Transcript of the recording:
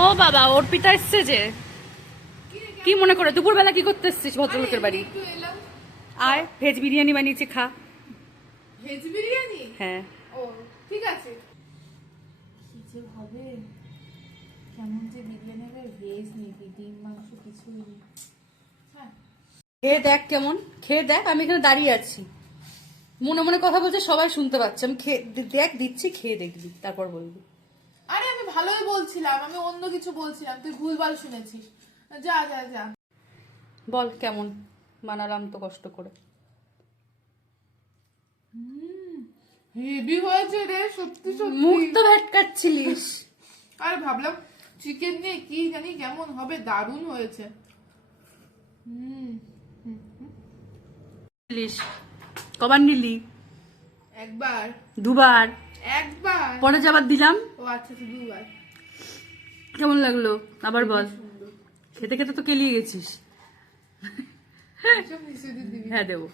ও বাবা, অর্পিতা এসছে যে। কি মনে করে দুপুরবেলা কি করতে এসছিস ভদ্রলোকের বাড়ি? আয়, ভেজ বিরিয়ানি বানিয়েছি, খা। ভেজ বিরিয়ানি? হ্যাঁ। ও ঠিক আছে। কি যে হবে, কেমন যে বিরিয়ানি হবে, ভেজ নেই, ডিম মাংস কিছুই নেই। হ্যাঁ, খেয়ে দেখ কেমন, খেয়ে দেখ। আমি এখানে দাঁড়িয়ে আছি, মনে মনে কথা বলছে, সবাই শুনতে পাচ্ছে। আমি খেয়ে দেখ, দিচ্ছি, খেয়ে দেখবি, তারপর বলবি। আরে আমি ভালোই বলছিলাম, আমি অন্য কিছু বলছিলাম, তুই ভুলভাল শুনেছিস। যা যা যা। বল কেমন বানালাম তো কষ্ট করে। হেভি হয়েছে রে, সত্যি সত্যি। মুখ তো ভেটকাচ্ছিলিস। আর ভাবলাম চিকেন নিয়ে কি জানি কেমন হবে, দারুণ হয়েছে। কবার নিলি? একবার। দুবার? একবার। পরে যাবার দিলাম। ও আচ্ছা, দুবার। কেমন লাগলো আবার বল। সুন্দর। খেতে খেতে তো কেলিয়ে গেছিস। এসব মিশিয়ে দিবি। হ্যাঁ দেবো।